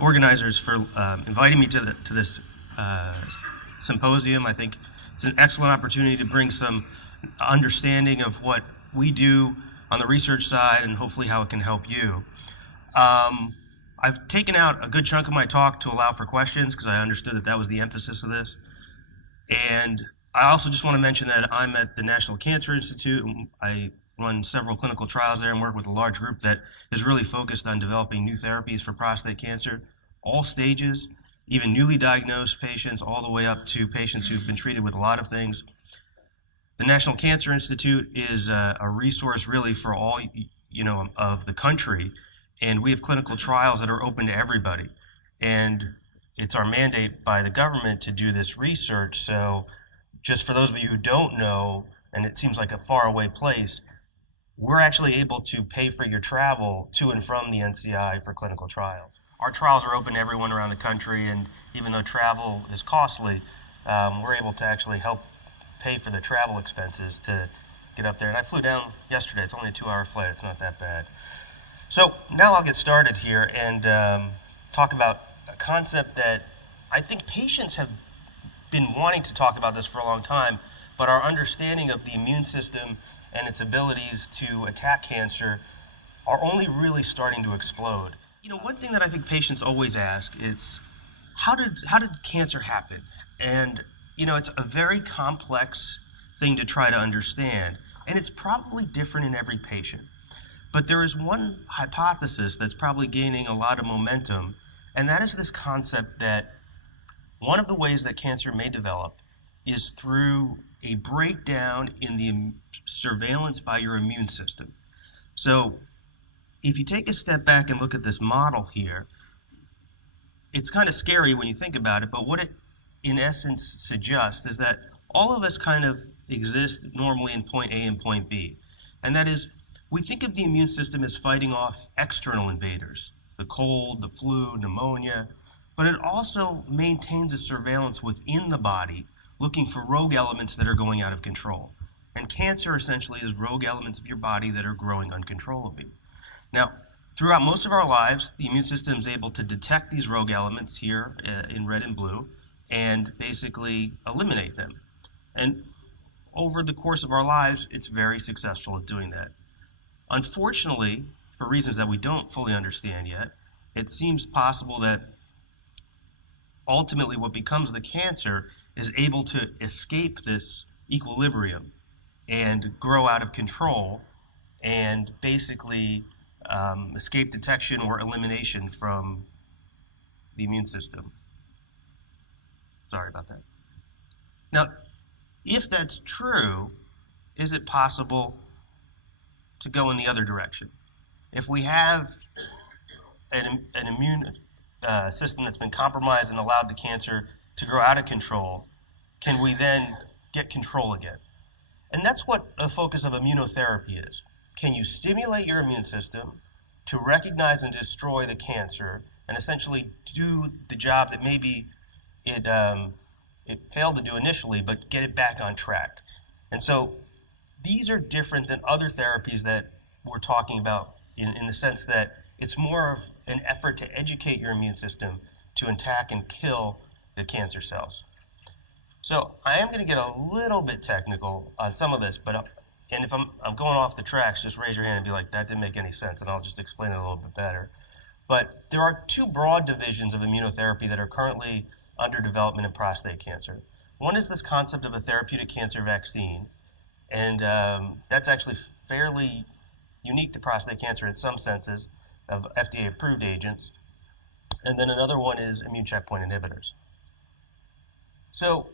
organizers for inviting me to this symposium. I think it's an excellent opportunity to bring some understanding of what we do on the research side and hopefully how it can help you. I've taken out a good chunk of my talk to allow for questions because I understood that that was the emphasis of this. And I also just want to mention that I'm at the National Cancer Institute. I run several clinical trials there and work with a large group that is really focused on developing new therapies for prostate cancer, all stages, even newly diagnosed patients, all the way up to patients who've been treated with a lot of things. The National Cancer Institute is a resource really for all, of the country, and we have clinical trials that are open to everybody. And it's our mandate by the government to do this research. So just for those of you who don't know, and it seems like a faraway place, we're actually able to pay for your travel to and from the NCI for clinical trials. Our trials are open to everyone around the country, and even though travel is costly, we're able to actually help pay for the travel expenses to get up there. And I flew down yesterday. It's only a 2-hour flight. It's not that bad. So now I'll get started here and talk about a concept that I think patients have been wanting to talk about this for a long time, but our understanding of the immune system and its abilities to attack cancer are only really starting to explode. One thing that I think patients always ask is, how did cancer happen? And it's a very complex thing to try to understand, and it's probably different in every patient. But there is one hypothesis that's probably gaining a lot of momentum, and that is this concept that one of the ways that cancer may develop is through a breakdown in the surveillance by your immune system. So if you take a step back and look at this model here, it's kind of scary when you think about it, but what it in essence suggests is that all of us kind of exist normally in point A and point B. And that is, we think of the immune system as fighting off external invaders, the cold, the flu, pneumonia, but it also maintains a surveillance within the body, looking for rogue elements that are going out of control. And cancer essentially is rogue elements of your body that are growing uncontrollably. Now, throughout most of our lives, the immune system is able to detect these rogue elements here in red and blue and basically eliminate them. And over the course of our lives, it's very successful at doing that. Unfortunately, for reasons that we don't fully understand yet, it seems possible that ultimately what becomes the cancer is able to escape this equilibrium and grow out of control and basically escape detection or elimination from the immune system. Sorry about that. Now, if that's true, is it possible to go in the other direction? If we have an immune system that's been compromised and allowed the cancer to grow out of control, can we then get control again? And that's what the focus of immunotherapy is. Can you stimulate your immune system to recognize and destroy the cancer and essentially do the job that maybe it failed to do initially, but get it back on track? And so these are different than other therapies that we're talking about in the sense that it's more of an effort to educate your immune system to attack and kill the cancer cells. So I am going to get a little bit technical on some of this, and if I'm going off the tracks, just raise your hand and be like, that didn't make any sense, and I'll just explain it a little bit better. But there are two broad divisions of immunotherapy that are currently under development in prostate cancer. One is this concept of a therapeutic cancer vaccine, and that's actually fairly unique to prostate cancer in some senses of FDA-approved agents. And then another one is immune checkpoint inhibitors. So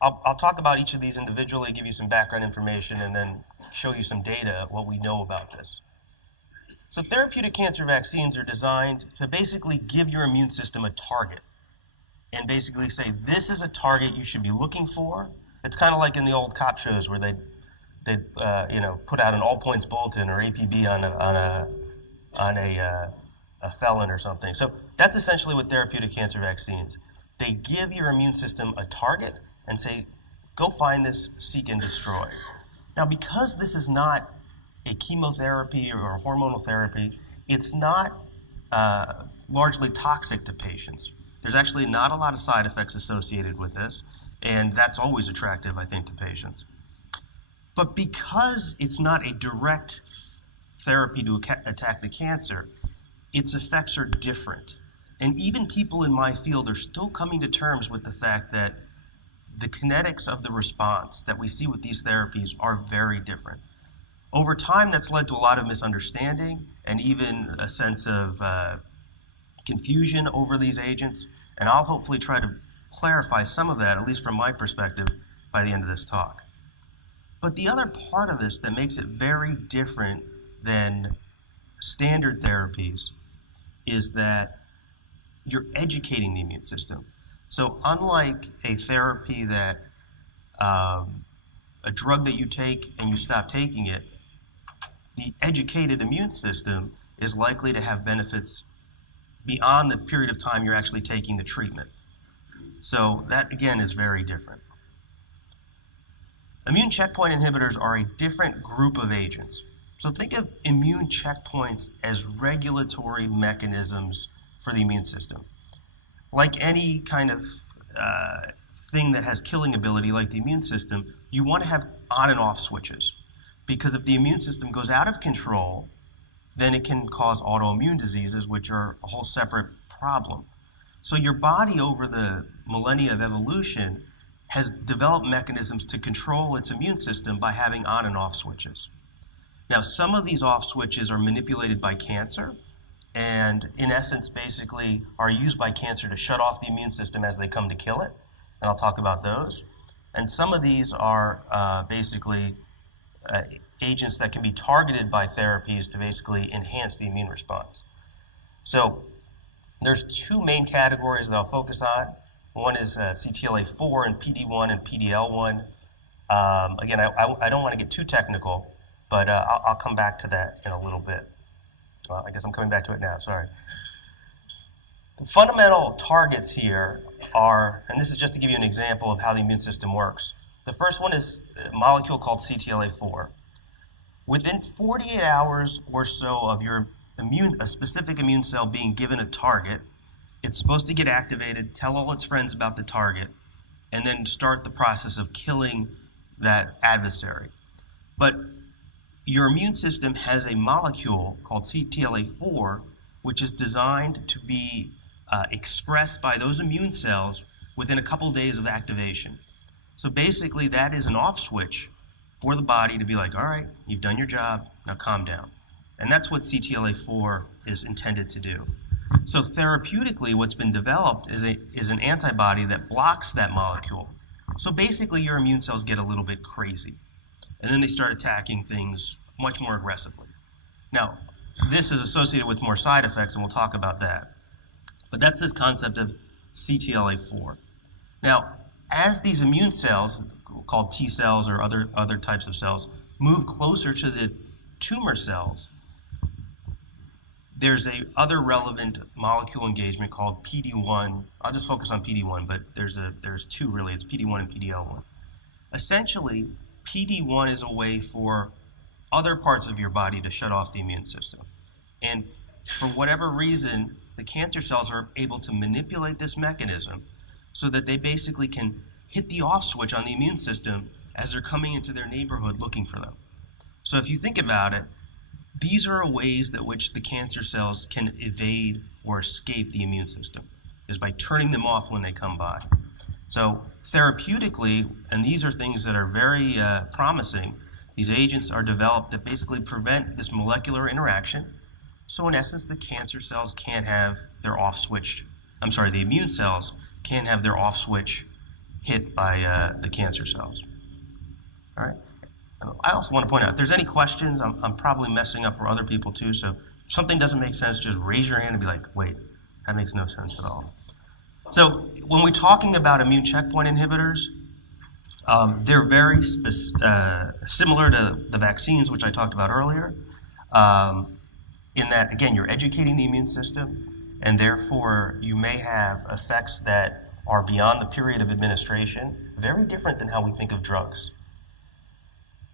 I'll talk about each of these individually, give you some background information, and then show you some data, what we know about this. So therapeutic cancer vaccines are designed to basically give your immune system a target and basically say, this is a target you should be looking for. It's kind of like in the old cop shows where they put out an all-points bulletin or APB on a felon or something. So that's essentially what therapeutic cancer vaccines. They give your immune system a target and say, go find this, seek and destroy. Now, because this is not a chemotherapy or a hormonal therapy, it's not largely toxic to patients. There's actually not a lot of side effects associated with this, and that's always attractive, I think, to patients. But because it's not a direct therapy to attack the cancer, its effects are different. And even people in my field are still coming to terms with the fact that the kinetics of the response that we see with these therapies are very different. Over time, that's led to a lot of misunderstanding and even a sense of confusion over these agents, and I'll hopefully try to clarify some of that, at least from my perspective, by the end of this talk. But the other part of this that makes it very different than standard therapies is that you're educating the immune system. So unlike a therapy that, a drug that you take and you stop taking it, the educated immune system is likely to have benefits beyond the period of time you're actually taking the treatment. So that, again, is very different. Immune checkpoint inhibitors are a different group of agents. So think of immune checkpoints as regulatory mechanisms for the immune system. Like any kind of thing that has killing ability, like the immune system, you want to have on and off switches. Because if the immune system goes out of control, then it can cause autoimmune diseases, which are a whole separate problem. So your body, over the millennia of evolution, has developed mechanisms to control its immune system by having on and off switches. Now, some of these off switches are manipulated by cancer, and in essence, basically, are used by cancer to shut off the immune system as they come to kill it, and I'll talk about those. And some of these are basically agents that can be targeted by therapies to basically enhance the immune response. So there's two main categories that I'll focus on. One is CTLA-4 and PD-1 and PD-L1. Again, I don't want to get too technical, but I'll come back to that in a little bit. Well, I guess I'm coming back to it now, sorry. The fundamental targets here are, and this is just to give you an example of how the immune system works. The first one is a molecule called CTLA-4. Within 48 hours or so of a specific immune cell being given a target, it's supposed to get activated, tell all its friends about the target, and then start the process of killing that adversary. But your immune system has a molecule called CTLA-4, which is designed to be expressed by those immune cells within a couple days of activation. So basically, that is an off switch for the body to be like, all right, you've done your job, now calm down. And that's what CTLA-4 is intended to do. So therapeutically, what's been developed is an antibody that blocks that molecule. So basically, your immune cells get a little bit crazy, and then they start attacking things much more aggressively. Now, this is associated with more side effects, and we'll talk about that. But that's this concept of CTLA-4. Now, as these immune cells, called T cells or other types of cells, move closer to the tumor cells, there's a other relevant molecule engagement called PD-1. I'll just focus on PD-1, but there's two really. It's PD-1 and PD-L1. Essentially, PD-1 is a way for other parts of your body to shut off the immune system. And for whatever reason, the cancer cells are able to manipulate this mechanism so that they basically can hit the off switch on the immune system as they're coming into their neighborhood looking for them. So if you think about it, these are ways that which the cancer cells can evade or escape the immune system, is by turning them off when they come by. So therapeutically, and these are things that are very promising, these agents are developed that basically prevent this molecular interaction. So in essence, the cancer cells can't have their off switch, the immune cells can't have their off switch hit by the cancer cells. All right. I also want to point out, if there's any questions, I'm probably messing up for other people too, so if something doesn't make sense, just raise your hand and be like, wait, that makes no sense at all. So when we're talking about immune checkpoint inhibitors, they're very similar to the vaccines, which I talked about earlier, in that, again, you're educating the immune system, and therefore you may have effects that are beyond the period of administration, very different than how we think of drugs.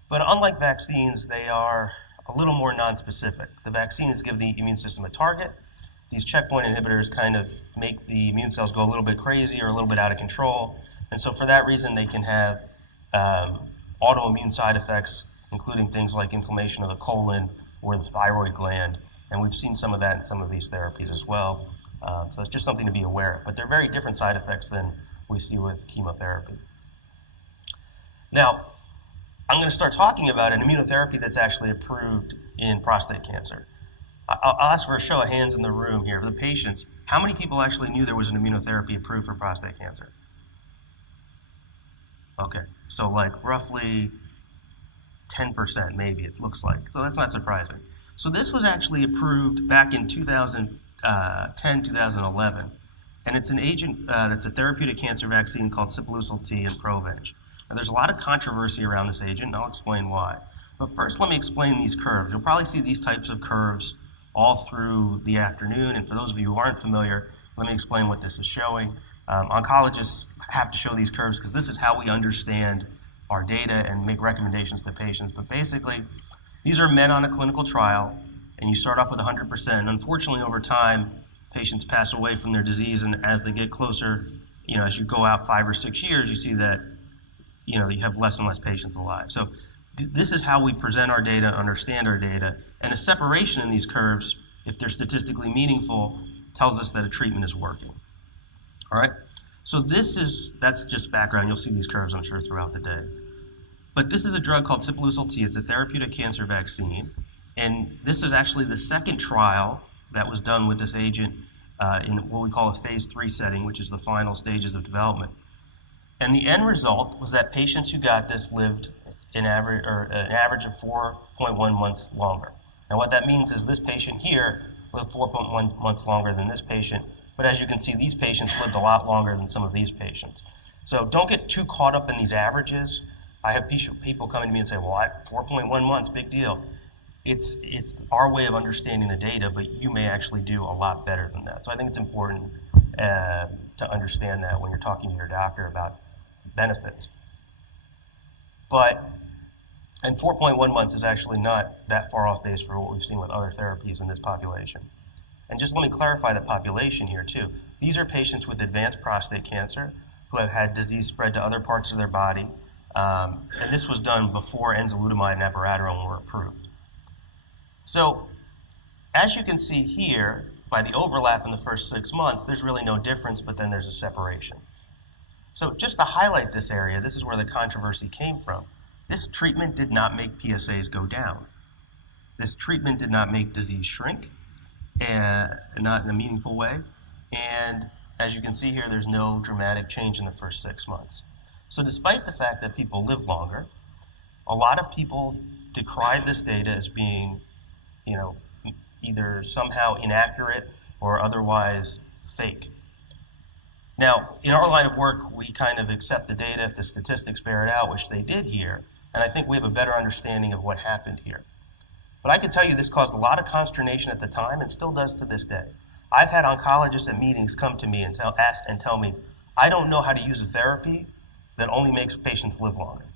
But unlike vaccines, they are a little more nonspecific. The vaccines give the immune system a target, these checkpoint inhibitors kind of make the immune cells go a little bit crazy or a little bit out of control. And so for that reason, they can have autoimmune side effects, including things like inflammation of the colon or the thyroid gland. And we've seen some of that in some of these therapies as well. So it's just something to be aware of. But they're very different side effects than we see with chemotherapy. Now, I'm going to start talking about an immunotherapy that's actually approved in prostate cancer. I'll ask for a show of hands in the room here. For the patients, how many people actually knew there was an immunotherapy approved for prostate cancer? Okay, so like roughly 10% maybe, it looks like. So that's not surprising. So this was actually approved back in 2010, 2011. And it's an agent that's a therapeutic cancer vaccine called Symposium and Provenge. Now, there's a lot of controversy around this agent, and I'll explain why. But first, let me explain these curves. You'll probably see these types of curves all through the afternoon. And for those of you who aren't familiar, let me explain what this is showing. Oncologists have to show these curves because this is how we understand our data and make recommendations to patients. But basically, these are men on a clinical trial, and you start off with 100%. And unfortunately, over time, patients pass away from their disease, and as they get closer, as you go out 5 or 6 years, you see that you have less and less patients alive. So this is how we present our data, understand our data, and a separation in these curves, if they're statistically meaningful, tells us that a treatment is working. All right? So that's just background. You'll see these curves, I'm sure, throughout the day. But this is a drug called Symposium. It's a therapeutic cancer vaccine, and this is actually the second trial that was done with this agent in what we call a phase 3 setting, which is the final stages of development. And the end result was that patients who got this lived an average of 4.1 months longer. Now what that means is this patient here lived 4.1 months longer than this patient, but as you can see, these patients lived a lot longer than some of these patients. So don't get too caught up in these averages. I have people coming to me and say, well, 4.1 months, big deal. It's our way of understanding the data, but you may actually do a lot better than that. So I think it's important to understand that when you're talking to your doctor about benefits. And 4.1 months is actually not that far off base for what we've seen with other therapies in this population. And just let me clarify the population here too. These are patients with advanced prostate cancer who have had disease spread to other parts of their body. And this was done before enzalutamide and abiraterone were approved. So as you can see here, by the overlap in the first 6 months, there's really no difference, but then there's a separation. So just to highlight this area, this is where the controversy came from. This treatment did not make PSAs go down. This treatment did not make disease shrink, and not in a meaningful way. And as you can see here, there's no dramatic change in the first 6 months. So despite the fact that people live longer, a lot of people decried this data as being, either somehow inaccurate or otherwise fake. Now, in our line of work, we kind of accept the data if the statistics bear it out, which they did here, and I think we have a better understanding of what happened here. But I can tell you this caused a lot of consternation at the time and still does to this day. I've had oncologists at meetings come to me and tell me, I don't know how to use a therapy that only makes patients live longer.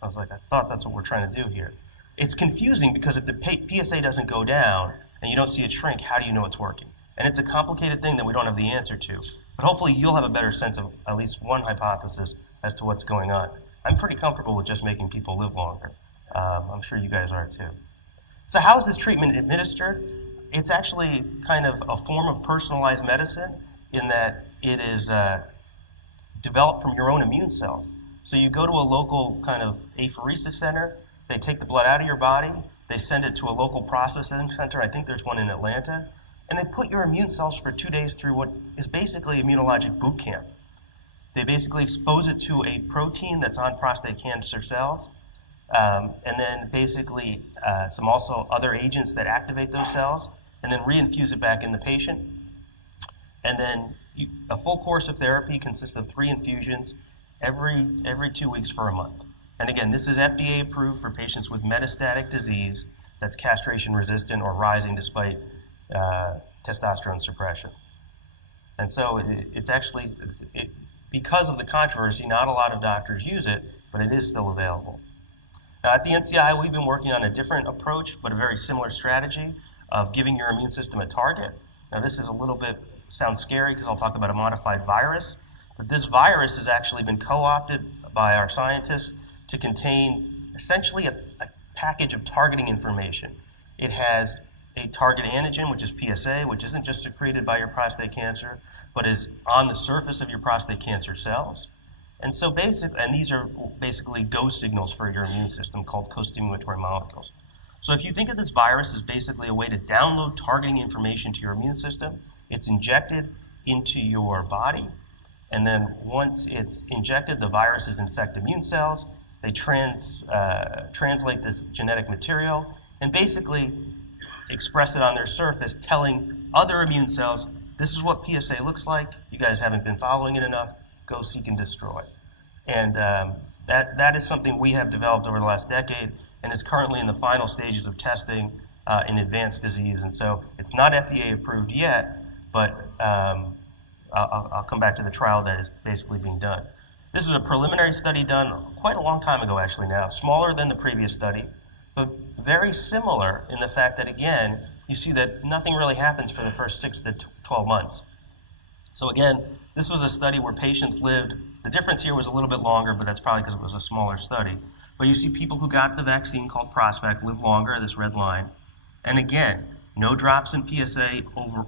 I was like, I thought that's what we're trying to do here. It's confusing because if the PSA doesn't go down and you don't see it shrink, how do you know it's working? And it's a complicated thing that we don't have the answer to. But hopefully you'll have a better sense of at least one hypothesis as to what's going on. I'm pretty comfortable with just making people live longer. I'm sure you guys are too. So how is this treatment administered? It's actually kind of a form of personalized medicine in that it is developed from your own immune cells. So you go to a local kind of apheresis center, they take the blood out of your body, they send it to a local processing center, I think there's one in Atlanta, and they put your immune cells for 2 days through what is basically immunologic boot camp. They basically expose it to a protein that's on prostate cancer cells, and then basically some also other agents that activate those cells, and then reinfuse it back in the patient. And then a full course of therapy consists of 3 infusions every 2 weeks for a month. And again, this is FDA approved for patients with metastatic disease that's castration resistant or rising despite testosterone suppression. And so it's actually, because of the controversy, not a lot of doctors use it, but it is still available. Now at the NCI, we've been working on a different approach, but a very similar strategy of giving your immune system a target. Now this is a little bit, sounds scary because I'll talk about a modified virus, but this virus has actually been co-opted by our scientists to contain essentially a package of targeting information. It has a target antigen, which is PSA, which isn't just secreted by your prostate cancer, but is on the surface of your prostate cancer cells. And so and these are basically go signals for your immune system called co-stimulatory molecules. So if you think of this virus as basically a way to download targeting information to your immune system, it's injected into your body, and then once it's injected, the viruses infect immune cells. They translate this genetic material and basically express it on their surface, telling other immune cells, this is what PSA looks like. You guys haven't been following it enough. Go seek and destroy. And that is something we have developed over the last decade, and is currently in the final stages of testing in advanced disease. And so it's not FDA approved yet, but I'll come back to the trial that is basically being done. This is a preliminary study done quite a long time ago, actually now, smaller than the previous study, but very similar in the fact that, again, you see that nothing really happens for the first 6 to 12 months. So again, this was a study where patients lived, the difference here was a little bit longer, but that's probably because it was a smaller study. But you see people who got the vaccine called Prostate live longer, this red line. And again, no drops in PSA over,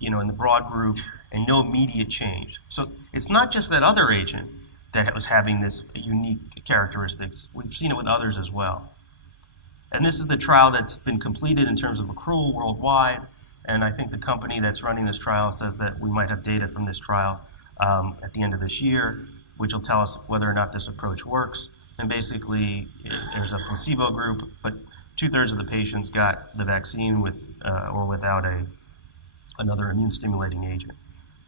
in the broad group, and no immediate change. So it's not just that other agent that was having this unique characteristics. We've seen it with others as well. And this is the trial that's been completed in terms of accrual worldwide. And I think the company that's running this trial says that we might have data from this trial at the end of this year, which will tell us whether or not this approach works. And basically, there's a placebo group, but 2/3 of the patients got the vaccine with or without another immune-stimulating agent.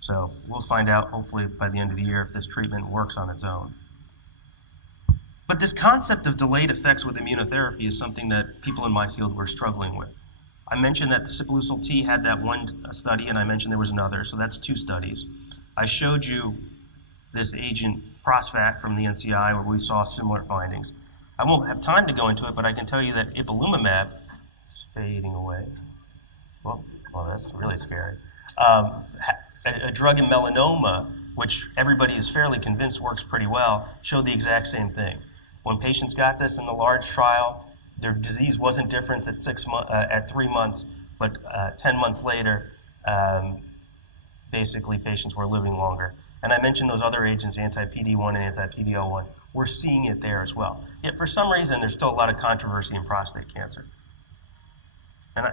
So we'll find out, hopefully, by the end of the year if this treatment works on its own. But this concept of delayed effects with immunotherapy is something that people in my field were struggling with. I mentioned that the Sipuleucel T had that one study, and I mentioned there was another, so that's 2 studies. I showed you this agent, Prostate, from the NCI, where we saw similar findings. I won't have time to go into it, but I can tell you that ipilimumab is fading away. Well, that's really scary. A drug in melanoma, which everybody is fairly convinced works pretty well, showed the exact same thing. When patients got this in the large trial, their disease wasn't different at 3 months, but 10 months later, basically patients were living longer. And I mentioned those other agents, anti-PD-1 and anti-PD-L1. We're seeing it there as well. Yet for some reason, there's still a lot of controversy in prostate cancer. And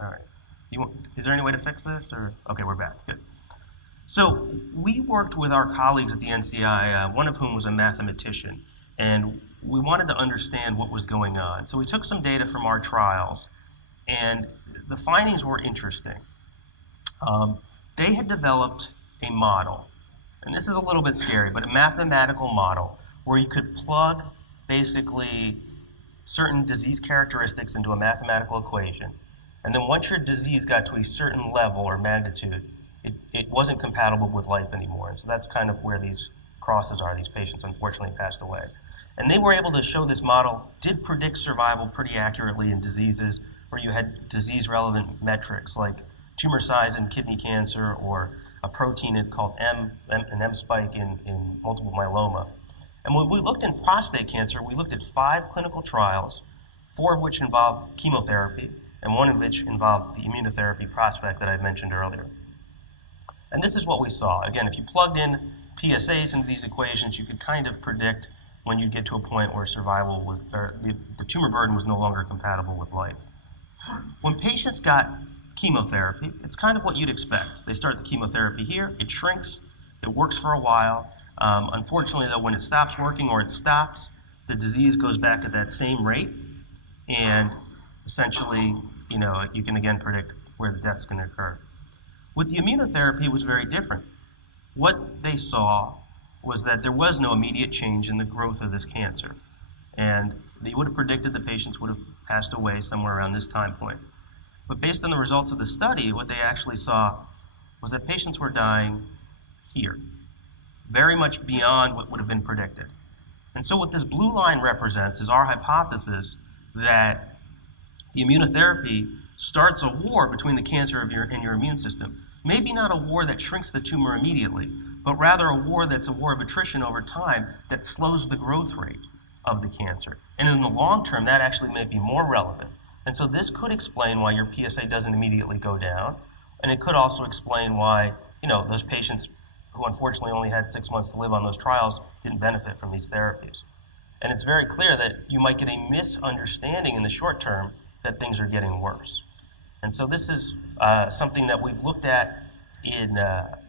all right. Is there any way to fix this? Or okay, we're back. Good. So we worked with our colleagues at the NCI, one of whom was a mathematician, and we wanted to understand what was going on. So we took some data from our trials, and the findings were interesting. They had developed a model, and this is a little bit scary, but a mathematical model where you could plug basically certain disease characteristics into a mathematical equation. And then once your disease got to a certain level or magnitude, it wasn't compatible with life anymore. And so that's kind of where these crosses are. These patients unfortunately passed away. And they were able to show this model did predict survival pretty accurately in diseases where you had disease-relevant metrics like tumor size in kidney cancer or a protein called an M spike in multiple myeloma. And when we looked in prostate cancer, we looked at 5 clinical trials, 4 of which involved chemotherapy, and 1 of which involved the immunotherapy prospect that I mentioned earlier. And this is what we saw. Again, if you plugged in PSAs into these equations, you could kind of predict when you get to a point where survival was, or the tumor burden was no longer compatible with life. When patients got chemotherapy, it's kind of what you'd expect. They start the chemotherapy here, it shrinks, it works for a while. Unfortunately, though, when it stops working or it stops, the disease goes back at that same rate, and essentially, you can again predict where the death's going to occur. With the immunotherapy, it was very different. What they saw was that there was no immediate change in the growth of this cancer, and they would have predicted the patients would have passed away somewhere around this time point. But based on the results of the study, what they actually saw was that patients were dying here, very much beyond what would have been predicted. And so what this blue line represents is our hypothesis that the immunotherapy starts a war between the cancer and your immune system. Maybe not a war that shrinks the tumor immediately, but rather a war that's a war of attrition over time that slows the growth rate of the cancer. And in the long term, that actually may be more relevant. And so this could explain why your PSA doesn't immediately go down. And it could also explain why, those patients who unfortunately only had 6 months to live on those trials didn't benefit from these therapies. And it's very clear that you might get a misunderstanding in the short term that things are getting worse. And so this is something that we've looked at in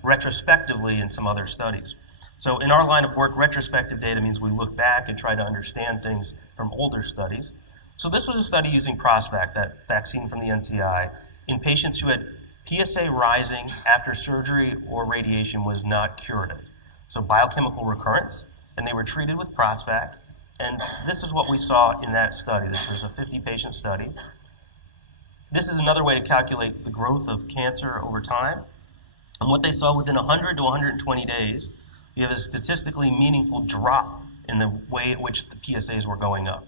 retrospectively in some other studies. So in our line of work, retrospective data means we look back and try to understand things from older studies. So this was a study using Prostate, that vaccine from the NCI, in patients who had PSA rising after surgery or radiation was not curative. So biochemical recurrence, and they were treated with Prostate. And this is what we saw in that study. This was a 50-patient study. This is another way to calculate the growth of cancer over time. And what they saw within 100 to 120 days, you have a statistically meaningful drop in the way at which the PSAs were going up.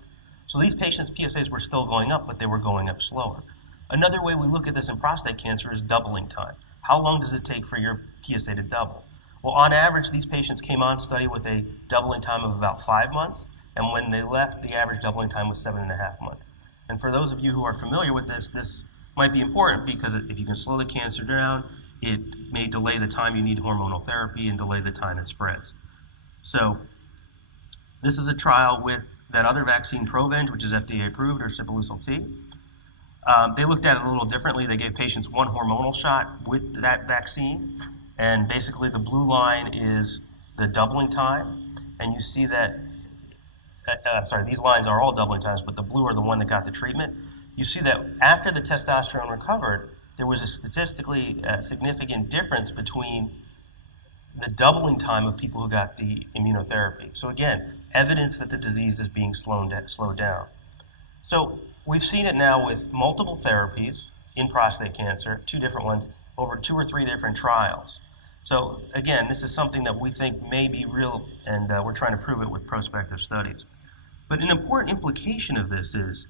So these patients' PSAs were still going up, but they were going up slower. Another way we look at this in prostate cancer is doubling time. How long does it take for your PSA to double? Well, on average, these patients came on study with a doubling time of about 5 months, and when they left, the average doubling time was 7.5 months. And for those of you who are familiar with this, this might be important because if you can slow the cancer down, it may delay the time you need hormonal therapy and delay the time it spreads. So this is a trial with that other vaccine, Provenge, which is FDA approved, or Sipuleucel T. They looked at it a little differently. They gave patients one hormonal shot with that vaccine, and basically the blue line is the doubling time, and you see that, these lines are all doubling times, but the blue are the one that got the treatment. You see that after the testosterone recovered, there was a statistically significant difference between the doubling time of people who got the immunotherapy. So again, evidence that the disease is being slowed down. So we've seen it now with multiple therapies in prostate cancer, 2 different ones, over 2 or 3 different trials. So again, this is something that we think may be real, and we're trying to prove it with prospective studies. But an important implication of this is,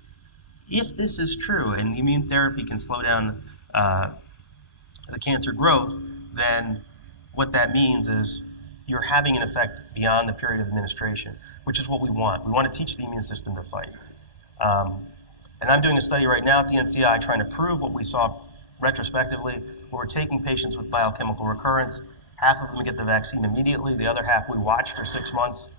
if this is true and the immune therapy can slow down the cancer growth, then what that means is you're having an effect beyond the period of administration, which is what we want. We want to teach the immune system to fight. And I'm doing a study right now at the NCI trying to prove what we saw retrospectively, where we're taking patients with biochemical recurrence. Half of them get the vaccine immediately. The other half we watch for 6 months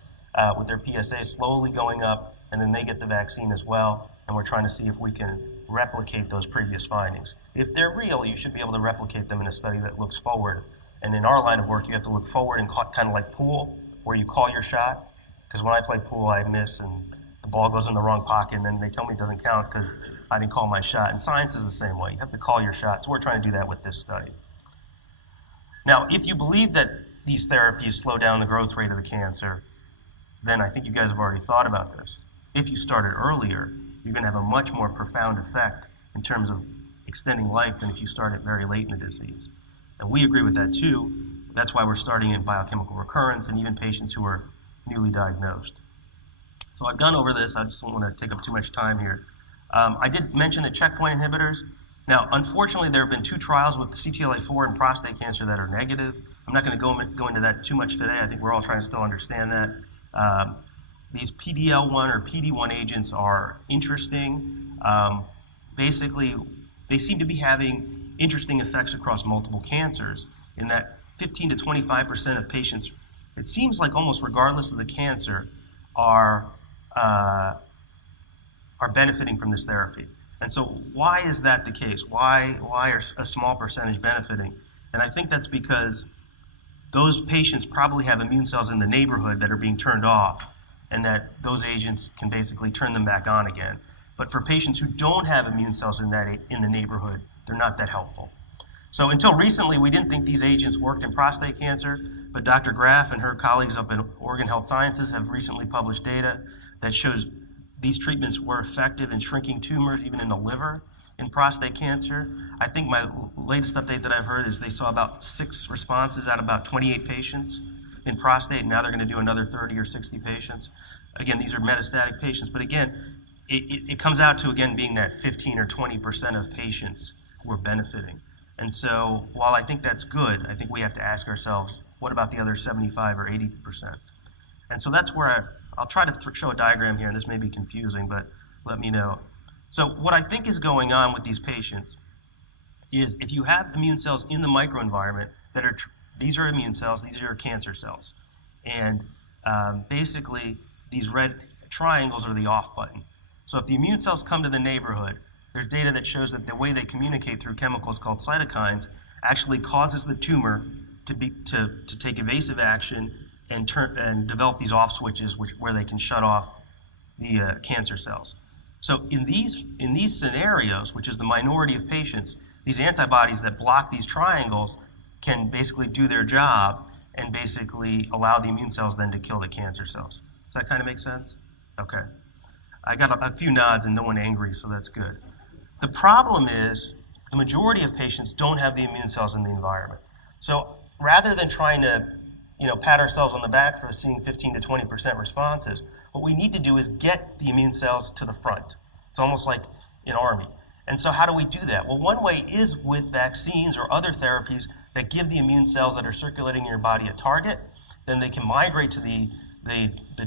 with their PSA slowly going up, and then they get the vaccine as well. And we're trying to see if we can replicate those previous findings. If they're real, you should be able to replicate them in a study that looks forward. And in our line of work, you have to look forward and kind of like pool, where you call your shot. Because when I play pool, I miss, and the ball goes in the wrong pocket, and then they tell me it doesn't count because I didn't call my shot. And science is the same way. You have to call your shot. So we're trying to do that with this study. Now, if you believe that these therapies slow down the growth rate of the cancer, then I think you guys have already thought about this. If you started earlier, you're going to have a much more profound effect in terms of extending life than if you start it very late in the disease. And we agree with that too. That's why we're starting in biochemical recurrence and even patients who are newly diagnosed. So I've gone over this. I just don't want to take up too much time here. I did mention the checkpoint inhibitors. Now, unfortunately, there have been 2 trials with CTLA-4 and prostate cancer that are negative. I'm not going to go into that too much today. I think we're all trying to still understand that. These PD-L1 or PD-1 agents are interesting. Basically, they seem to be having interesting effects across multiple cancers in that 15 to 25% of patients, it seems like almost regardless of the cancer, are benefiting from this therapy. And so why is that the case? Why are a small percentage benefiting? And I think that's because those patients probably have immune cells in the neighborhood that are being turned off, and that those agents can basically turn them back on again. But for patients who don't have immune cells in the neighborhood, they're not that helpful. So until recently, we didn't think these agents worked in prostate cancer, but Dr. Graff and her colleagues up in Oregon Health Sciences have recently published data that shows these treatments were effective in shrinking tumors, even in the liver, in prostate cancer. I think my latest update that I've heard is they saw about 6 responses out of about 28 patients in prostate, and now they're going to do another 30 or 60 patients. Again, these are metastatic patients, but again, it comes out to, again, being that 15 or 20% of patients who are benefiting. And so while I think that's good, I think we have to ask ourselves, what about the other 75 or 80%? And so that's where I'll try to show a diagram here, and this may be confusing, but let me know. So what I think is going on with these patients is if you have immune cells in the microenvironment that are, these are immune cells, these are your cancer cells. And basically, these red triangles are the off button. So if the immune cells come to the neighborhood, there's data that shows that the way they communicate through chemicals called cytokines actually causes the tumor to take evasive action and develop these off switches where they can shut off the cancer cells. So in these scenarios, which is the minority of patients, these antibodies that block these triangles can basically do their job and basically allow the immune cells then to kill the cancer cells. Does that kind of make sense? Okay. I got a few nods and no one angry, so that's good. The problem is the majority of patients don't have the immune cells in the environment. So rather than trying to pat ourselves on the back for seeing 15 to 20% responses, what we need to do is get the immune cells to the front. It's almost like an army. And so how do we do that? Well, one way is with vaccines or other therapies that give the immune cells that are circulating in your body a target. Then they can migrate to the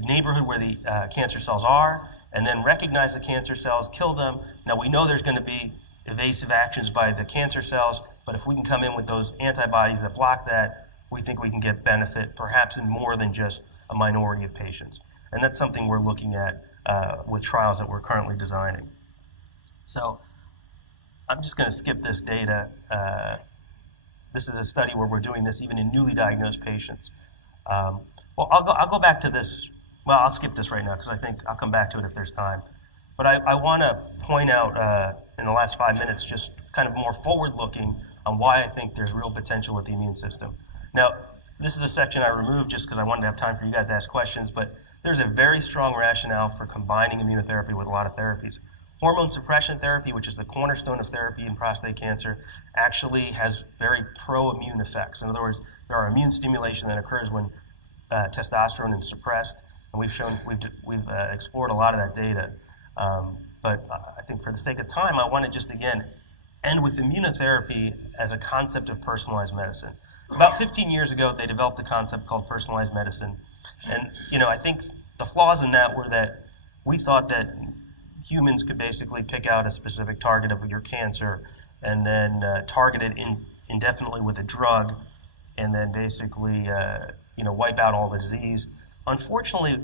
neighborhood where the cancer cells are, and then recognize the cancer cells, kill them. Now we know there's going to be evasive actions by the cancer cells, but if we can come in with those antibodies that block that, we think we can get benefit perhaps in more than just a minority of patients. And that's something we're looking at with trials that we're currently designing. So I'm just going to skip this data. This is a study where we're doing this even in newly diagnosed patients. Well, I'll go back to this. Well, I'll skip this right now because I think I'll come back to it if there's time. But I want to point out in the last 5 minutes just kind of more forward-looking on why I think there's real potential with the immune system. Now, this is a section I removed just because I wanted to have time for you guys to ask questions, but there's a very strong rationale for combining immunotherapy with a lot of therapies. Hormone suppression therapy, which is the cornerstone of therapy in prostate cancer, actually has very pro-immune effects. In other words, there are immune stimulation that occurs when testosterone is suppressed, and we've explored a lot of that data. But I think for the sake of time, I want to just again end with immunotherapy as a concept of personalized medicine. About 15 years ago, they developed a concept called personalized medicine, and I think the flaws in that were that we thought that humans could basically pick out a specific target of your cancer and then target it indefinitely with a drug, and then basically wipe out all the disease. Unfortunately,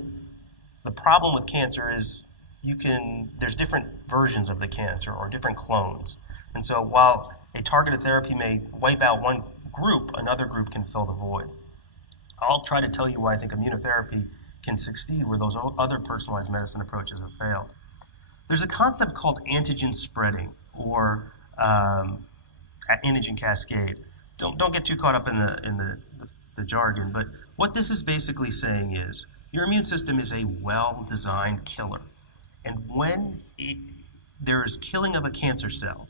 the problem with cancer is there's different versions of the cancer or different clones. And so while a targeted therapy may wipe out one group, another group can fill the void. I'll try to tell you why I think immunotherapy can succeed where those other personalized medicine approaches have failed. There's a concept called antigen spreading or antigen cascade. Don't get too caught up in the jargon, but what this is basically saying is your immune system is a well-designed killer. And when there is killing of a cancer cell,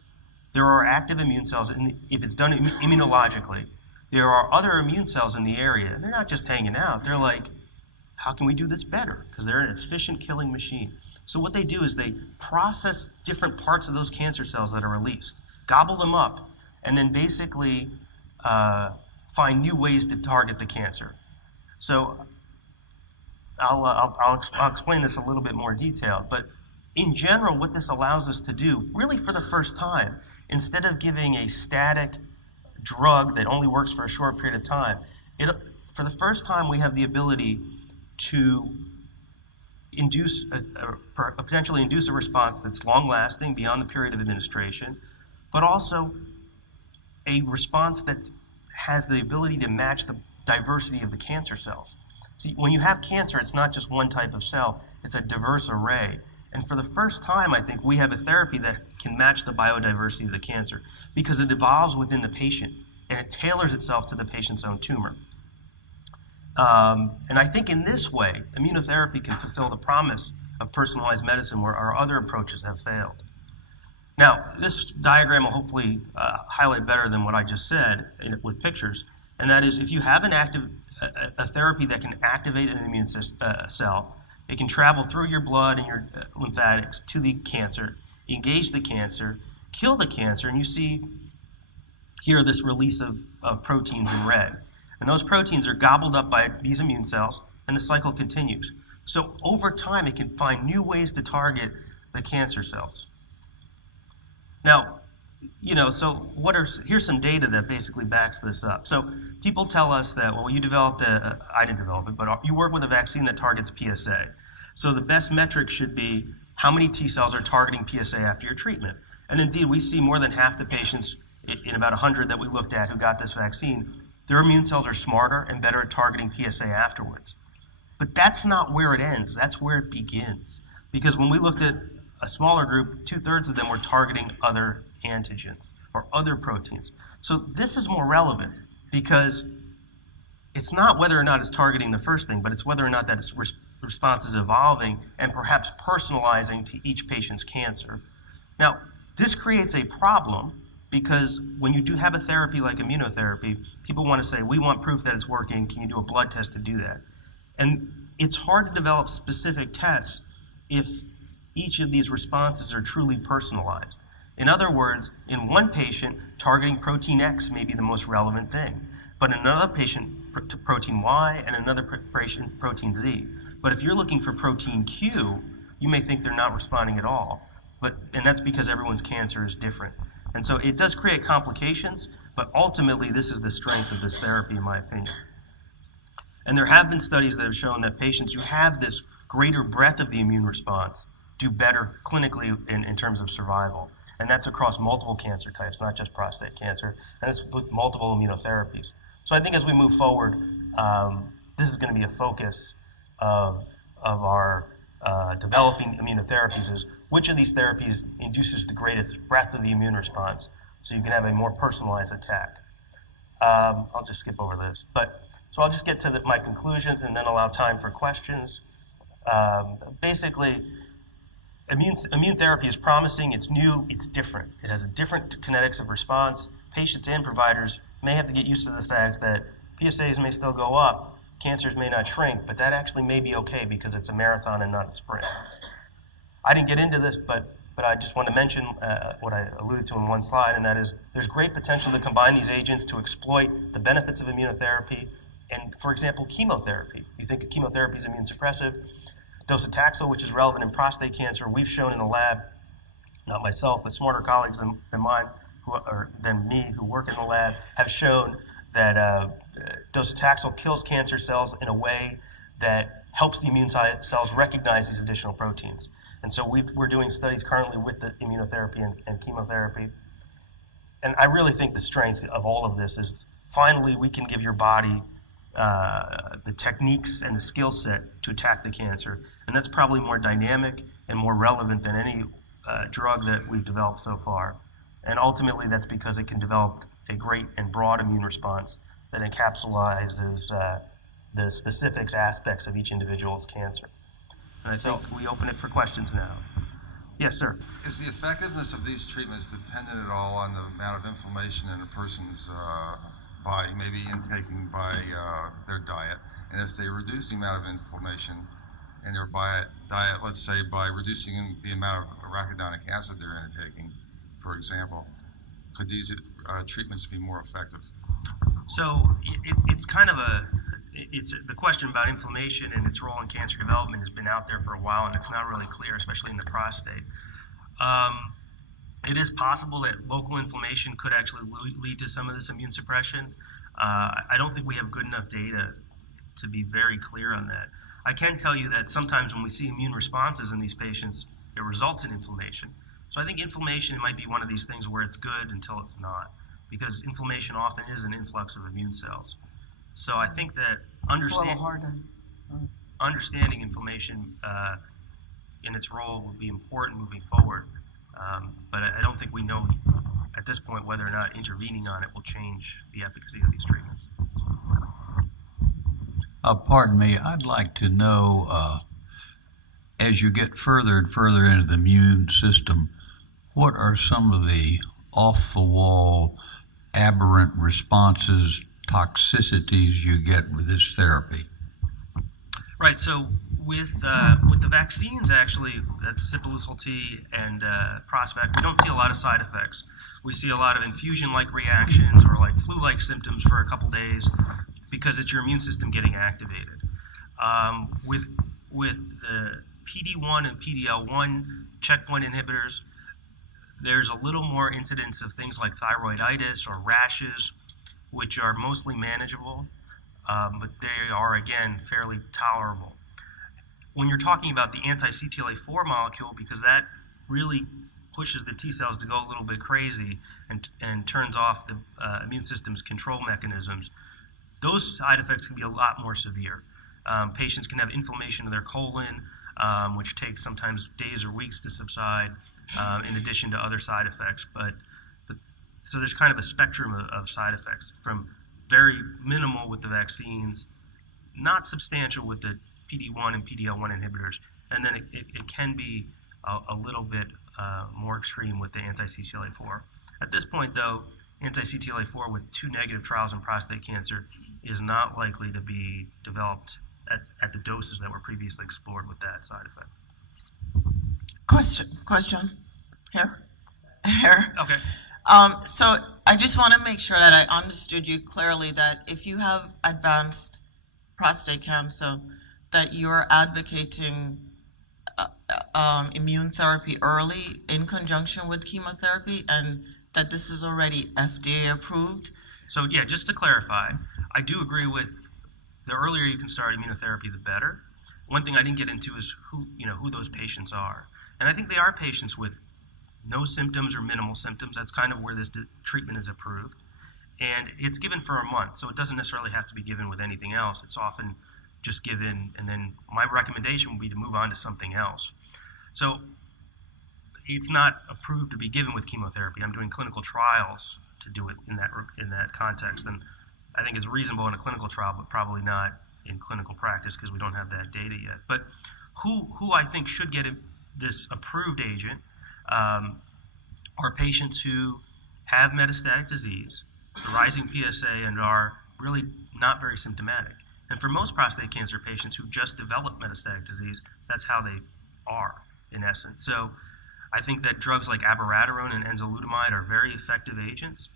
there are active immune cells, and if it's done immunologically, there are other immune cells in the area, and they're not just hanging out. They're like, how can we do this better? Because they're an efficient killing machine. So what they do is they process different parts of those cancer cells that are released, gobble them up, and then basically find new ways to target the cancer. So I'll explain this a little bit more detailed, but in general, what this allows us to do, really for the first time, instead of giving a static drug that only works for a short period of time, for the first time we have the ability to potentially induce a response that's long-lasting beyond the period of administration, but also a response that has the ability to match the diversity of the cancer cells. See, when you have cancer, it's not just one type of cell, it's a diverse array. And for the first time, I think we have a therapy that can match the biodiversity of the cancer because it evolves within the patient and it tailors itself to the patient's own tumor. And I think in this way, immunotherapy can fulfill the promise of personalized medicine where our other approaches have failed. Now, this diagram will hopefully highlight better than what I just said with pictures, and that is if you have a therapy that can activate an immune cell, It can travel through your blood and your lymphatics to the cancer, engage the cancer, kill the cancer, and you see here this release of proteins in red. And those proteins are gobbled up by these immune cells, and the cycle continues. So over time, it can find new ways to target the cancer cells. Now, so here's some data that basically backs this up. So people tell us that, well, you developed I didn't develop it, but you work with a vaccine that targets PSA. So the best metric should be how many T cells are targeting PSA after your treatment. And indeed, we see more than half the patients in about 100 that we looked at who got this vaccine, their immune cells are smarter and better at targeting PSA afterwards. But that's not where it ends. That's where it begins. Because when we looked at a smaller group, 2/3 of them were targeting other antigens or other proteins. So this is more relevant because it's not whether or not it's targeting the first thing, but it's whether or not that its response is evolving and perhaps personalizing to each patient's cancer. Now, this creates a problem because when you do have a therapy like immunotherapy, people want to say, we want proof that it's working. Can you do a blood test to do that? And it's hard to develop specific tests if each of these responses are truly personalized. In other words, in one patient, targeting protein X may be the most relevant thing, but in another patient, protein Y, and another patient, protein Z. But if you're looking for protein Q, you may think they're not responding at all, and that's because everyone's cancer is different. And so it does create complications, but ultimately this is the strength of this therapy, in my opinion. And there have been studies that have shown that patients who have this greater breadth of the immune response do better clinically in terms of survival. And that's across multiple cancer types, not just prostate cancer, and it's with multiple immunotherapies. So I think as we move forward, this is going to be a focus of our developing immunotherapies is which of these therapies induces the greatest breadth of the immune response so you can have a more personalized attack. I'll just skip over this. So I'll just get to my conclusions and then allow time for questions. Basically, immune therapy is promising, it's new, it's different. It has a different kinetics of response. Patients and providers may have to get used to the fact that PSAs may still go up, cancers may not shrink, but that actually may be okay because it's a marathon and not a sprint. I didn't get into this, but I just want to mention what I alluded to in one slide, and that is there's great potential to combine these agents to exploit the benefits of immunotherapy and, for example, chemotherapy. You think of chemotherapy as immune suppressive. Docetaxel, which is relevant in prostate cancer, we've shown in the lab, not myself, but smarter colleagues than mine, than me, who work in the lab, have shown that docetaxel kills cancer cells in a way that helps the immune cells recognize these additional proteins. And so we're doing studies currently with the immunotherapy and chemotherapy. And I really think the strength of all of this is finally we can give your body the techniques and the skill set to attack the cancer. And that's probably more dynamic and more relevant than any drug that we've developed so far. And ultimately, that's because it can develop a great and broad immune response that encapsulizes the specifics aspects of each individual's cancer. And I think we open it for questions now. Yes, sir. Is the effectiveness of these treatments dependent at all on the amount of inflammation in a person's body, maybe intaking by their diet? And if they reduce the amount of inflammation in their diet, let's say by reducing the amount of arachidonic acid they're intaking, for example, could these treatments be more effective? So it's kind of the question about inflammation and its role in cancer development has been out there for a while, and it's not really clear, especially in the prostate. It is possible that local inflammation could actually lead to some of this immune suppression. I don't think we have good enough data to be very clear on that. I can tell you that sometimes when we see immune responses in these patients, it results in inflammation. So I think inflammation might be one of these things where it's good until it's not, because inflammation often is an influx of immune cells. So I think that understanding inflammation in its role will be important moving forward. But I don't think we know at this point whether or not intervening on it will change the efficacy of these treatments. Pardon me, I'd like to know, as you get further and further into the immune system, what are some of the off-the-wall aberrant responses, toxicities you get with this therapy? Right, so With the vaccines, actually, that's Symposium and Prostate, we don't see a lot of side effects. We see a lot of infusion-like reactions or like flu-like symptoms for a couple days because it's your immune system getting activated. With the PD-1 and PD-L1 checkpoint inhibitors, there's a little more incidence of things like thyroiditis or rashes, which are mostly manageable, but they are, again, fairly tolerable. When you're talking about the anti-CTLA-4 molecule, because that really pushes the T cells to go a little bit crazy and turns off the immune system's control mechanisms, those side effects can be a lot more severe. Patients can have inflammation of their colon, which takes sometimes days or weeks to subside, in addition to other side effects. So there's kind of a spectrum of side effects, from very minimal with the vaccines, not substantial with the PD-1 and PD-L1 inhibitors, and then it can be a little bit more extreme with the anti-CTLA-4. At this point, though, anti-CTLA-4 with 2 negative trials in prostate cancer is not likely to be developed at the doses that were previously explored with that side effect. Question. Here. Okay. So I just want to make sure that I understood you clearly, that if you have advanced prostate cancer, that you're advocating immune therapy early in conjunction with chemotherapy, and that this is already FDA approved? So yeah, just to clarify, I do agree with the earlier you can start immunotherapy, the better. One thing I didn't get into is who those patients are. And I think they are patients with no symptoms or minimal symptoms. That's kind of where this treatment is approved. And it's given for a month, so it doesn't necessarily have to be given with anything else. It's often just given, and then my recommendation would be to move on to something else. So it's not approved to be given with chemotherapy. I'm doing clinical trials to do it in that context. And I think it's reasonable in a clinical trial, but probably not in clinical practice because we don't have that data yet. But who I think should get this approved agent are patients who have metastatic disease, the rising PSA, and are really not very symptomatic. And for most prostate cancer patients who just develop metastatic disease, that's how they are, in essence. So I think that drugs like abiraterone and enzalutamide are very effective agents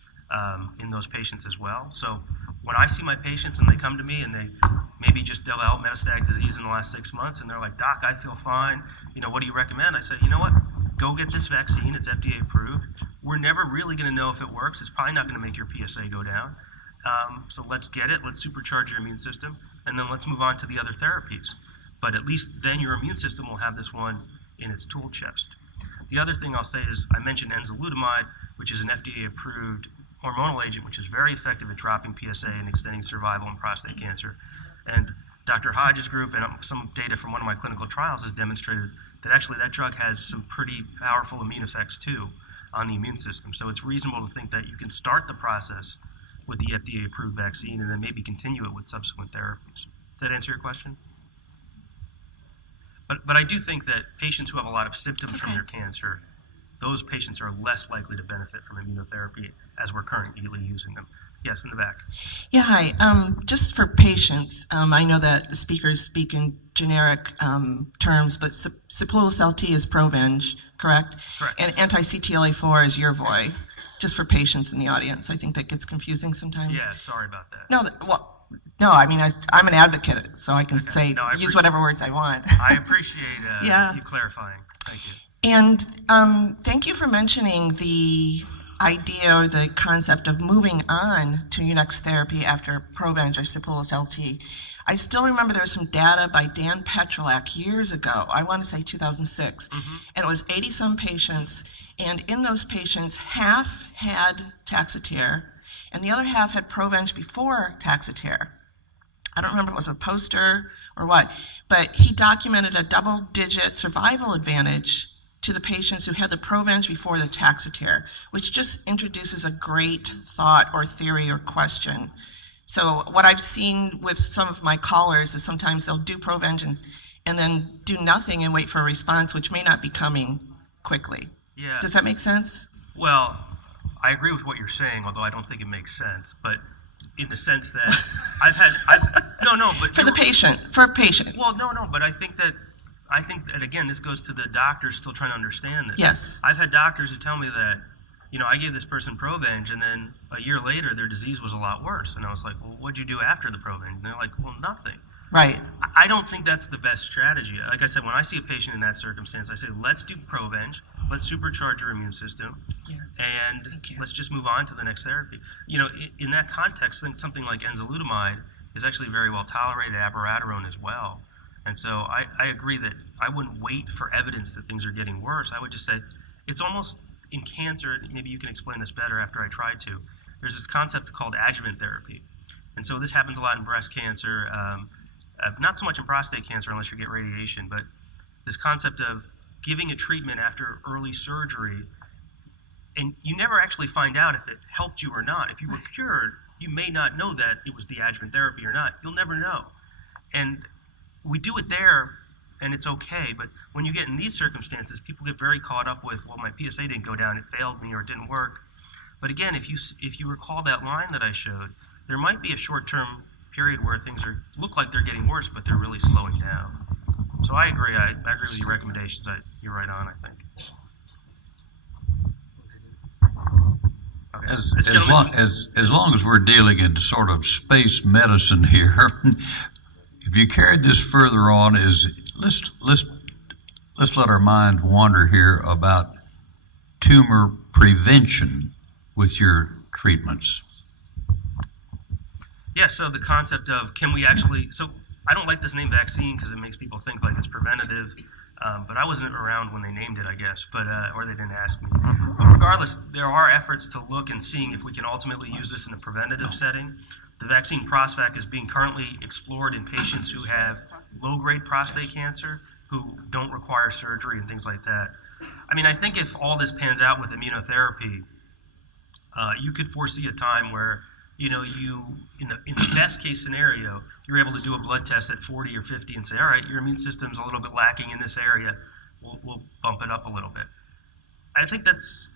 in those patients as well. So when I see my patients and they come to me and they maybe just developed metastatic disease in the last 6 months and they're like, "Doc, I feel fine. What do you recommend?" I say, you know what? Go get this vaccine. It's FDA approved. We're never really going to know if it works. It's probably not going to make your PSA go down. So let's get it. Let's supercharge your immune system, and then let's move on to the other therapies. But at least then your immune system will have this one in its tool chest. The other thing I'll say is I mentioned enzalutamide, which is an FDA-approved hormonal agent, which is very effective at dropping PSA and extending survival in prostate cancer. And Dr. Hodge's group and some data from one of my clinical trials has demonstrated that actually that drug has some pretty powerful immune effects too on the immune system. So it's reasonable to think that you can start the process with the FDA-approved vaccine and then maybe continue it with subsequent therapies. Does that answer your question? But I do think that patients who have a lot of symptoms from their cancer, those patients are less likely to benefit from immunotherapy as we're currently using them. Yes, in the back. Yeah, hi. Just for patients, I know that the speakers speak in generic terms, but Symposium is Provenge, correct? Correct. And anti-CTLA-4 is Yervoy, just for patients in the audience. I think that gets confusing sometimes. Yeah, sorry about that. No, I mean, I'm an advocate, so I can use whatever words I want. I appreciate you clarifying. Thank you. And thank you for mentioning the idea or the concept of moving on to your next therapy after Provenge or Symposium. I still remember there was some data by Dan Petrolak years ago, I want to say 2006, and it was 80-some patients, and in those patients, half had Taxotere, and the other half had Provenge before Taxotere. I don't remember if it was a poster or what, but he documented a double-digit survival advantage to the patients who had the Provenge before the Taxotere, which just introduces a great thought or theory or question. So what I've seen with some of my callers is sometimes they'll do Provenge and then do nothing and wait for a response, which may not be coming quickly. Yeah. Does that make sense? Well, I agree with what you're saying, although I don't think it makes sense. But in the sense that but For a patient. Well, no, but I think that again, this goes to the doctors still trying to understand this. Yes. I've had doctors who tell me that, I gave this person Provenge, and then a year later their disease was a lot worse, and I was like, well, what'd you do after the Provenge? And they're like, well, nothing. Right. I don't think that's the best strategy. Like I said, when I see a patient in that circumstance, I say, let's do Provenge, let's supercharge your immune system, Yes. and Thank you. let's just move on to the next therapy. In that context, I think something like enzalutamide is actually very well tolerated, abiraterone as well. And so I agree that I wouldn't wait for evidence that things are getting worse. I would just say it's almost in cancer, maybe you can explain this better after I try to, there's this concept called adjuvant therapy. And so this happens a lot in breast cancer, not so much in prostate cancer unless you get radiation, but this concept of giving a treatment after early surgery, and you never actually find out if it helped you or not. If you were cured, you may not know that it was the adjuvant therapy or not. You'll never know. And we do it there, and it's okay, but when you get in these circumstances, people get very caught up with, well, my PSA didn't go down, it failed me, or it didn't work. But again, if you recall that line that I showed, there might be a short-term period where things look like they're getting worse, but they're really slowing down. So I agree. I agree with your recommendations. You're right on, I think. Okay. As long as we're dealing in sort of space medicine here, if you carried this further on, let's let our minds wander here about tumor prevention with your treatments. Yeah, so the concept of so I don't like this name vaccine because it makes people think like it's preventative, but I wasn't around when they named it, I guess, or they didn't ask me. But regardless, there are efforts to look and seeing if we can ultimately use this in a preventative setting. The vaccine Prostate is being currently explored in patients who have low-grade prostate cancer, who don't require surgery and things like that. I mean, I think if all this pans out with immunotherapy, you could foresee a time where in the best case scenario, you're able to do a blood test at 40 or 50 and say, all right, your immune system's a little bit lacking in this area. We'll bump it up a little bit. I think that's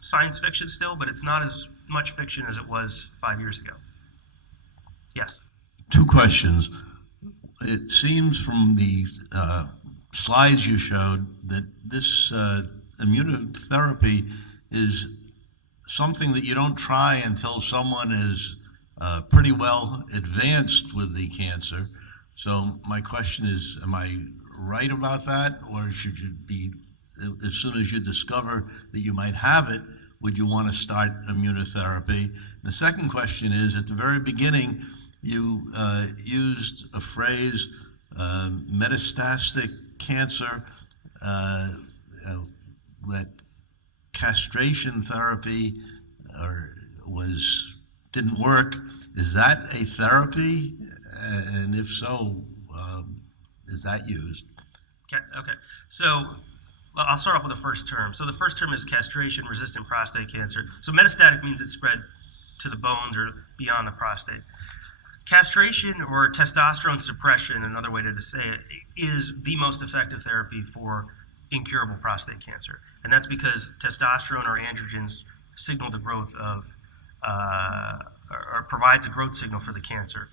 science fiction still, but it's not as much fiction as it was 5 years ago. Yes. Two questions. It seems from the slides you showed that this immunotherapy is something that you don't try until someone is pretty well advanced with the cancer. So my question is, am I right about that? Or should you be, as soon as you discover that you might have it, would you want to start immunotherapy? The second question is, at the very beginning, you used a phrase, metastatic cancer, that castration therapy didn't work. Is that a therapy? And if so, is that used? Okay. So I'll start off with the first term. So the first term is castration-resistant prostate cancer. So metastatic means it's spread to the bones or beyond the prostate. Castration or testosterone suppression, another way to say it, is the most effective therapy for incurable prostate cancer. And that's because testosterone or androgens signal the growth of, or provides a growth signal for the cancer.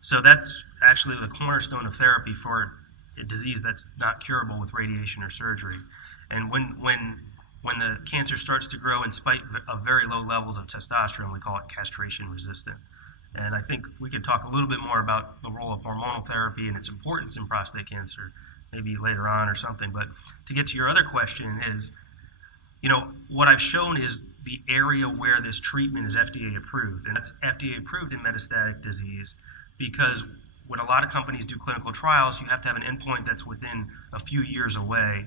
So that's actually the cornerstone of therapy for a disease that's not curable with radiation or surgery. And when the cancer starts to grow in spite of very low levels of testosterone, we call it castration resistant. And I think we could talk a little bit more about the role of hormonal therapy and its importance in prostate cancer maybe later on or something. But to get to your other question is, what I've shown is the area where this treatment is FDA approved. And that's FDA approved in metastatic disease because when a lot of companies do clinical trials, you have to have an endpoint that's within a few years away.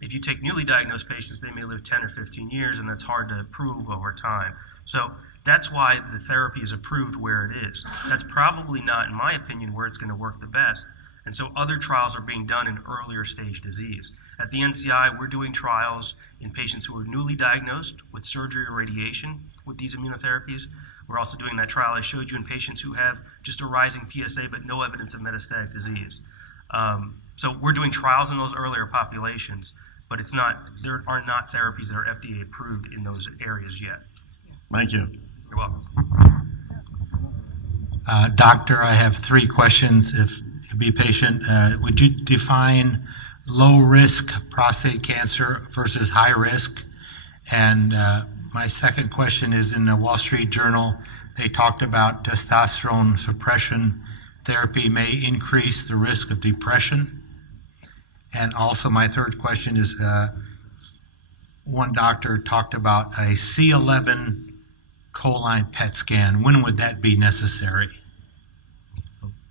If you take newly diagnosed patients, they may live 10 or 15 years, and that's hard to prove over time. So that's why the therapy is approved where it is. That's probably not, in my opinion, where it's going to work the best. And so other trials are being done in earlier stage disease. At the NCI, we're doing trials in patients who are newly diagnosed with surgery or radiation with these immunotherapies. We're also doing that trial I showed you in patients who have just a rising PSA but no evidence of metastatic disease. So we're doing trials in those earlier populations, but there are not therapies that are FDA approved in those areas yet. Thank you. You're welcome. Doctor, I have 3 questions, if you'd be patient. Would you define low-risk prostate cancer versus high risk? And my second question is, in the Wall Street Journal, they talked about testosterone suppression therapy may increase the risk of depression. And also my third question is, one doctor talked about a C11 choline PET scan. When would that be necessary?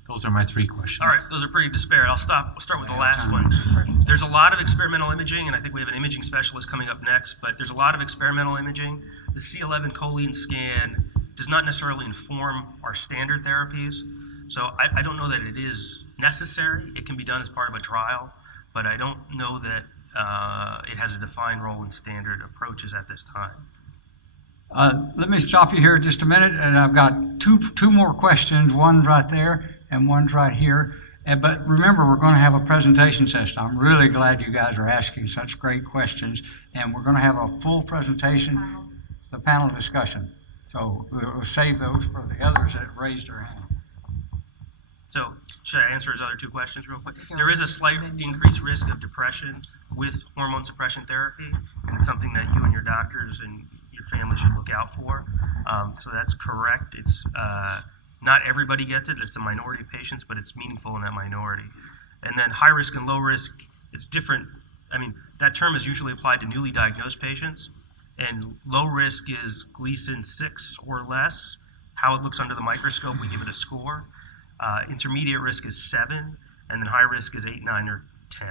Those are my 3 questions. All right, those are pretty disparate. We'll start with the last one. There's a lot of experimental imaging, and I think we have an imaging specialist coming up next, but there's a lot of experimental imaging. The C11 choline scan does not necessarily inform our standard therapies, so I don't know that it is necessary. It can be done as part of a trial, but I don't know that it has a defined role in standard approaches at this time. Let me stop you here just a minute, and I've got two more questions. One's right there and one's right here. But remember, we're going to have a presentation session. I'm really glad you guys are asking such great questions, and we're going to have a full presentation, the panel discussion. So we'll save those for the others that raised their hand. So should I answer his other 2 questions real quick? There is a slight increased risk of depression with hormone suppression therapy, and it's something that you and your doctors and your family should look out for. So that's correct. It's not everybody gets it. It's a minority of patients, but it's meaningful in that minority. And then high risk and low risk, it's different. I mean, that term is usually applied to newly diagnosed patients, and low risk is Gleason 6 or less. How it looks under the microscope, we give it a score. Intermediate risk is 7, and then high risk is 8, 9, or 10.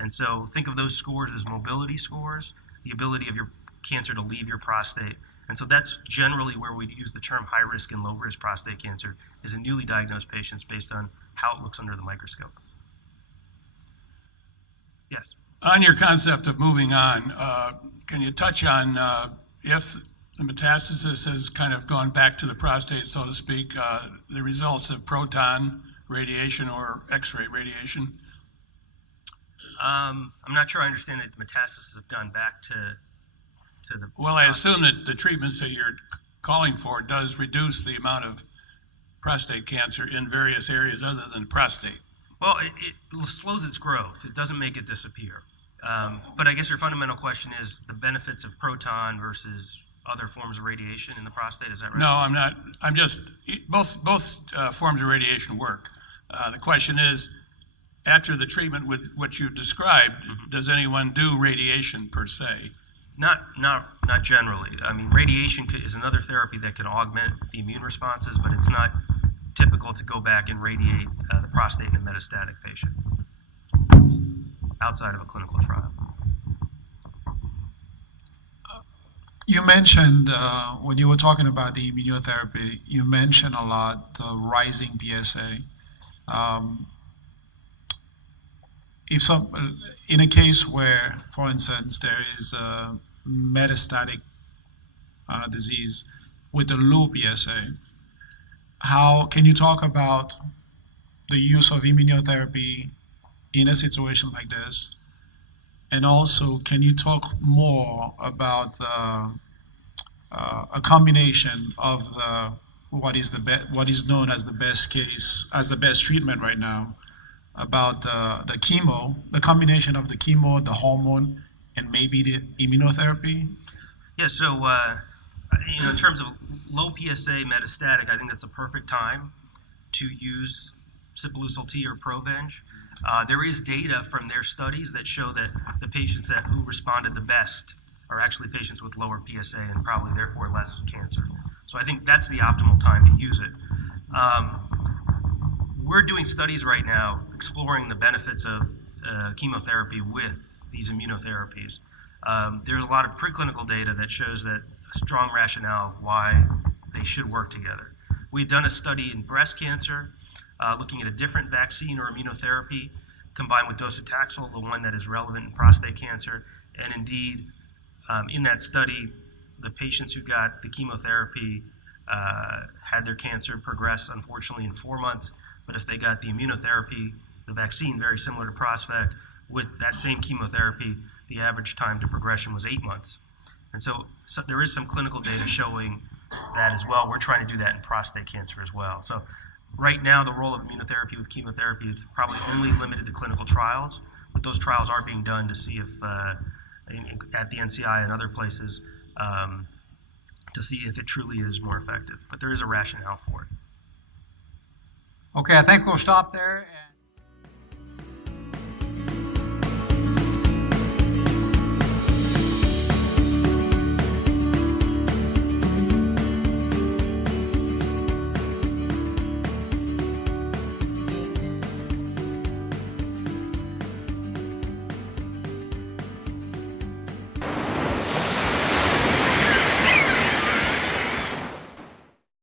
And so think of those scores as mobility scores, the ability of your cancer to leave your prostate. And so that's generally where we use the term high risk and low risk prostate cancer, is in newly diagnosed patients based on how it looks under the microscope. Yes? On your concept of moving on, can you touch on if the metastasis has kind of gone back to the prostate, so to speak, the results of proton radiation or X-ray radiation? I'm not sure I understand that the metastases have gone back to the... Well, I assume that the treatments that you're calling for does reduce the amount of prostate cancer in various areas other than prostate. Well, it slows its growth. It doesn't make it disappear. But I guess your fundamental question is the benefits of proton versus other forms of radiation in the prostate, is that right? No, I'm not. I'm just, both forms of radiation work. The question is, after the treatment with what you described, does anyone do radiation per se? Not generally. I mean, radiation is another therapy that can augment the immune responses, but it's not typical to go back and radiate the prostate in a metastatic patient outside of a clinical trial. You mentioned, when you were talking about the immunotherapy, you mentioned a lot the rising PSA. In a case where, for instance, there is a metastatic disease with a low PSA, how can you talk about the use of immunotherapy in a situation like this? And also, can you talk more about a combination of what is known as the best case, as the best treatment right now, about the chemo, the combination of the chemo, the hormone, and maybe the immunotherapy? Yeah. So, in terms of low PSA metastatic, I think that's a perfect time to use Sipuleucel T or Provenge. There is data from their studies that show that the patients who responded the best are actually patients with lower PSA and probably therefore less cancer. So I think that's the optimal time to use it. We're doing studies right now exploring the benefits of chemotherapy with these immunotherapies. There's a lot of preclinical data that shows that a strong rationale why they should work together. We've done a study in breast cancer looking at a different vaccine or immunotherapy combined with docetaxel, the one that is relevant in prostate cancer. And indeed, in that study, the patients who got the chemotherapy had their cancer progress, unfortunately, in 4 months. But if they got the immunotherapy, the vaccine, very similar to Prostate, with that same chemotherapy, the average time to progression was 8 months. And so there is some clinical data showing that as well. We're trying to do that in prostate cancer as well. So right now, the role of immunotherapy with chemotherapy is probably only limited to clinical trials, but those trials are being done to see if, at the NCI and other places, to see if it truly is more effective. But there is a rationale for it. Okay, I think we'll stop there.